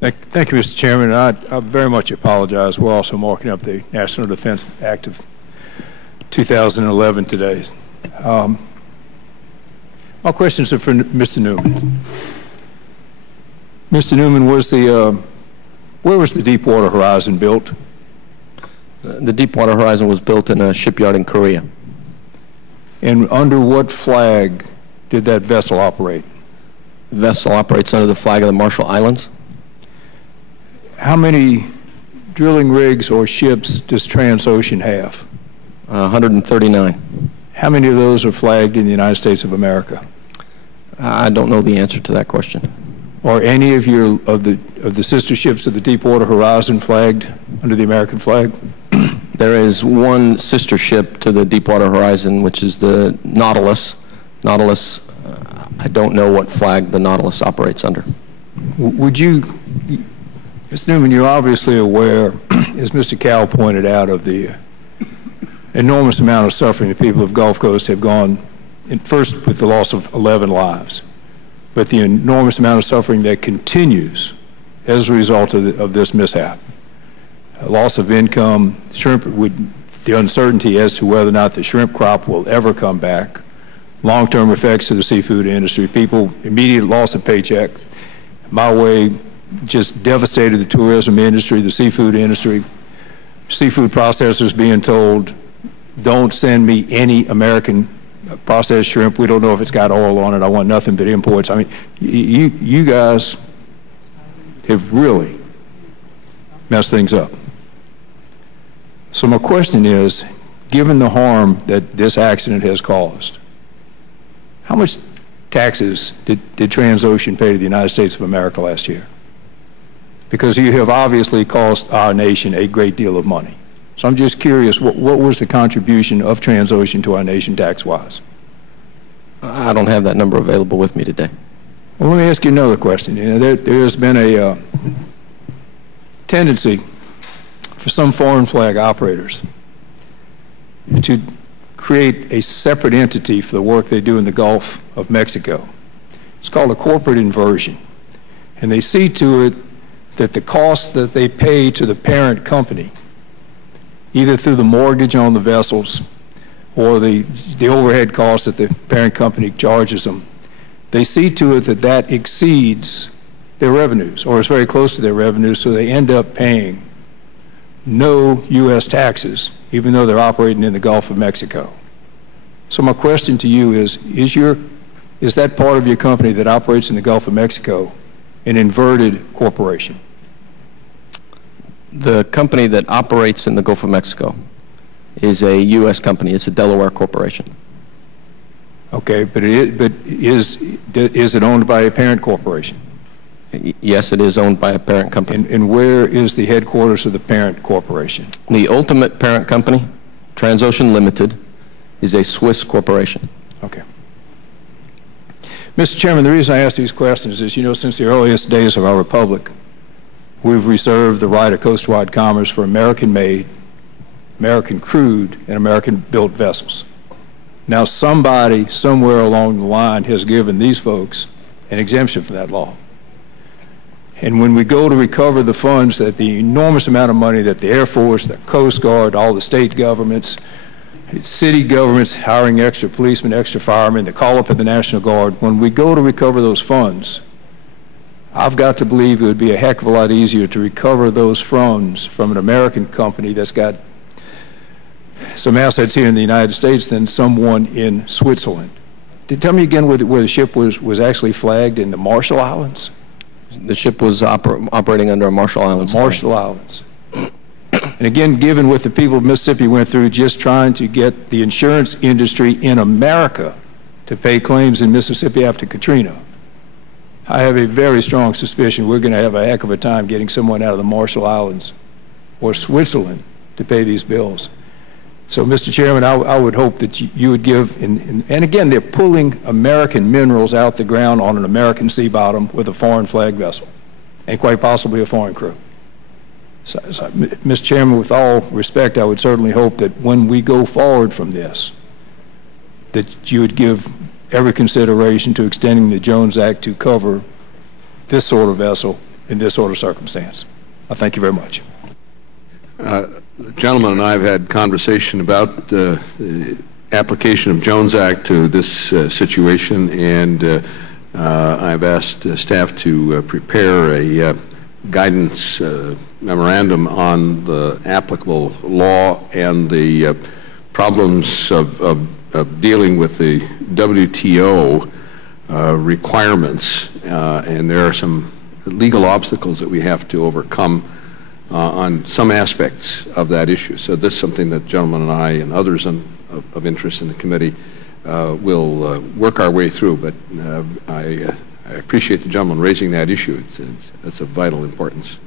Thank you, Mr. Chairman. I very much apologize. We're also marking up the National Defense Act of 2011 today. My questions are for Mr. Newman. Mr. Newman, where was the Deepwater Horizon built? The Deepwater Horizon was built in a shipyard in Korea. And under what flag did that vessel operate? The vessel operates under the flag of the Mashall Islands. How many drilling rigs or ships does Transocean have? 139. How many of those are flagged in the United States of America? I don't know the answer to that question. Are any of the sister ships of the Deepwater Horizon flagged under the American flag? There is one sister ship to the Deepwater Horizon, which is the Nautilus. Nautilus, I don't know what flag the Nautilus operates under. Would you, Mr. Newman, you're obviously aware, as Mr. Cowell pointed out, of the enormous amount of suffering the people of Gulf Coast have gone, first with the loss of 11 lives, but the enormous amount of suffering that continues as a result of this mishap. Loss of income, the uncertainty as to whether or not the shrimp crop will ever come back, long-term effects to the seafood industry, people, immediate loss of paycheck. My way just devastated the tourism industry, the seafood industry, seafood processors being told, don't send me any American processed shrimp. We don't know if it's got oil on it. I want nothing but imports. I mean, you guys have really messed things up. So my question is, given the harm that this accident has caused, how much taxes did Transocean pay to the United States of America last year? Because you have obviously cost our nation a great deal of money. So I'm just curious, what was the contribution of Transocean to our nation tax-wise? I don't have that number available with me today. Well, let me ask you another question. You know, there has been a tendency for some foreign flag operators to create a separate entity for the work they do in the Gulf of Mexico. It's called a corporate inversion. And they see to it that the cost that they pay to the parent company, either through the mortgage on the vessels or the overhead costs that the parent company charges them, they see to it that that exceeds their revenues or is very close to their revenues, so they end up paying no U.S. taxes, even though they're operating in the Gulf of Mexico. So my question to you is that part of your company that operates in the Gulf of Mexico an inverted corporation? The company that operates in the Gulf of Mexico is a U.S. company. It's a Delaware corporation. Okay, but is it owned by a parent corporation? Yes, it is owned by a parent company. And where is the headquarters of the parent corporation? The ultimate parent company, Transocean Limited, is a Swiss corporation. Okay. Mr. Chairman, the reason I ask these questions is, you know, since the earliest days of our republic, we've reserved the right of coastwide commerce for American-made, American-crewed, and American-built vessels. Now somebody somewhere along the line has given these folks an exemption from that law. And when we go to recover the funds, that the enormous amount of money that the Air Force, the Coast Guard, all the state governments, city governments hiring extra policemen, extra firemen, the call up of the National Guard, when we go to recover those funds, I've got to believe it would be a heck of a lot easier to recover those funds from an American company that's got some assets here in the United States than someone in Switzerland. Tell me again where the ship was actually flagged in the Mashall Islands? The ship was operating under a Mashall Islands. Mashall Islands. And again, given what the people of Mississippi went through just trying to get the insurance industry in America to pay claims in Mississippi after Katrina, I have a very strong suspicion we're going to have a heck of a time getting someone out of the Mashall Islands or Switzerland to pay these bills. So, Mr. Chairman, I would hope that you would give, and again, they're pulling American minerals out the ground on an American sea bottom with a foreign flag vessel, and quite possibly a foreign crew. So, Mr. Chairman, with all respect, I would certainly hope that when we go forward from this, that you would give every consideration to extending the Jones Act to cover this sort of vessel in this sort of circumstance. I thank you very much. The gentleman and I have had conversation about the application of Jones Act to this situation, and I've asked staff to prepare a guidance memorandum on the applicable law and the problems of dealing with the WTO requirements, and there are some legal obstacles that we have to overcome on some aspects of that issue. So this is something that gentleman and I and others of interest in the committee will work our way through, but I appreciate the gentleman raising that issue. It's of vital importance.